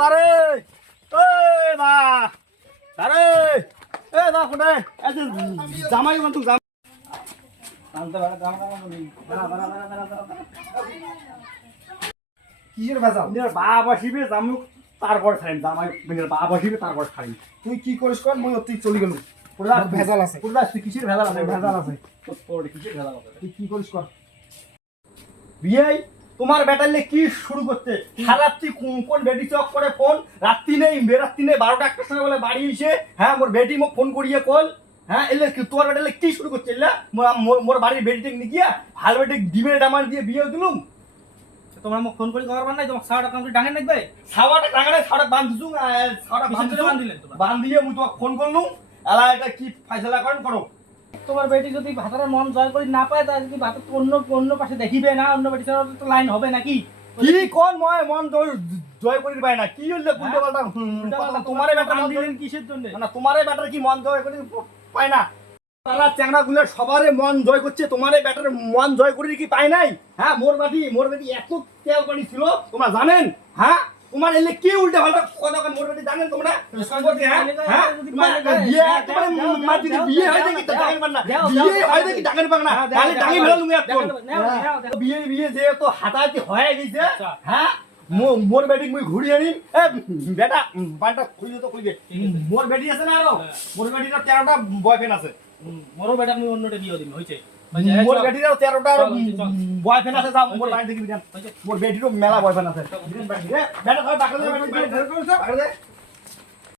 দাঁড়ে দা দাঁড়ে দা কোনে জামাই কিন্তু জাম আনতে বেড়া জামা কিসের ভেজাল? নিজের বাপ আসিবে জামুক তারপর খাইম জামাই নিজের বাপ আসিবে তারপর খাইম তুই কি করিস কর, মই অতি চলি গেল। ভেজাল আছে। তুই কিসের ভেজাল আছে? ভেজাল আছে। কিসের ভেজাল আছে? তুই কি করিস কর। বিয়ে তোমার ব্যাটালে কি শুরু করতে সারাত্রি কোন বেটি চক করে ফোন রাত্রি নেই বেরাত্রি নেই 12টা 1টার সময় বলে বাড়ি এসে হ্যাঁ মোর বেটি মোক ফোন করিয়ে কল হ্যাঁ এলে তোমার ব্যাটালে কি শুরু করছে এলা মোর বাড়ির বেটিকে নিয়ে ভাল বেটি ডিমের ডামার দিয়ে বিয়ে দিলুম। তোমরা মোক ফোন করে খবর নাই তোমার সাওয়াটা কাম করে ডাঙে নাকবে সাওয়াটা টাঙানে সাওয়াটা বাঁধছুং সাওয়াটা বান্ধিলেন তোমরা বান্ধিয়ে মুই তোমাকে ফোন করলুম এলা এটা কি ফাইসলা করেন করো। তোমার বেটি যদি ভাতারা মন জয় করে না পায় তাহলে যদি ভাতার অন্য পাশে দেখিবে না অন্য বেটি ছাড়া তো লাইন হবে নাকি? কি কোন ময় মন জয় করির পায় না কি হইলে উল্টো পাল্টা তোমারে ব্যাটা মন দিলেন কিসের জন্য? না তোমারে ব্যাটার কি মন জয় করি পায় না তারা চ্যাংড়া গুলো সবারে মন জয় করছে তোমারে ব্যাটার মন জয় করি কি পায় নাই? হ্যাঁ মোর বেটি এত তেল পানি ছিল তোমরা জানেন? হ্যাঁ তোমার এলে কি উল্টা পাল্টা কথা মোর বেটি জানেন তোমরা সম্পর্কে? হ্যাঁ বিয়ে তোমারে মাটি বিয়ে হয় নাকি ডাঙের পান না বিয়ে হয় নাকি ডাঙের পান না তাহলে ডাঙি ফেলা তুমি এখন বিয়ে যে তো হাতাহাতি হয়ে গেছে হ্যাঁ মোর বেটি মুই ঘুরি আনিম এ বেটা বানটা খুইলে তো খুইবে মোর বেটি আছে না আরো মোর বেটির 13টা বয়ফ্রেন্ড আছে মোরও বেটা আমি অন্যটা বিয়ে দিন হইছে মোর বেটির 13টা বয়ফ্রেন্ড আছে যা মোর বাড়ি থেকে বিদান মোর বেটিরও মেলা বয়ফ্রেন্ড আছে বেটা ডাকলে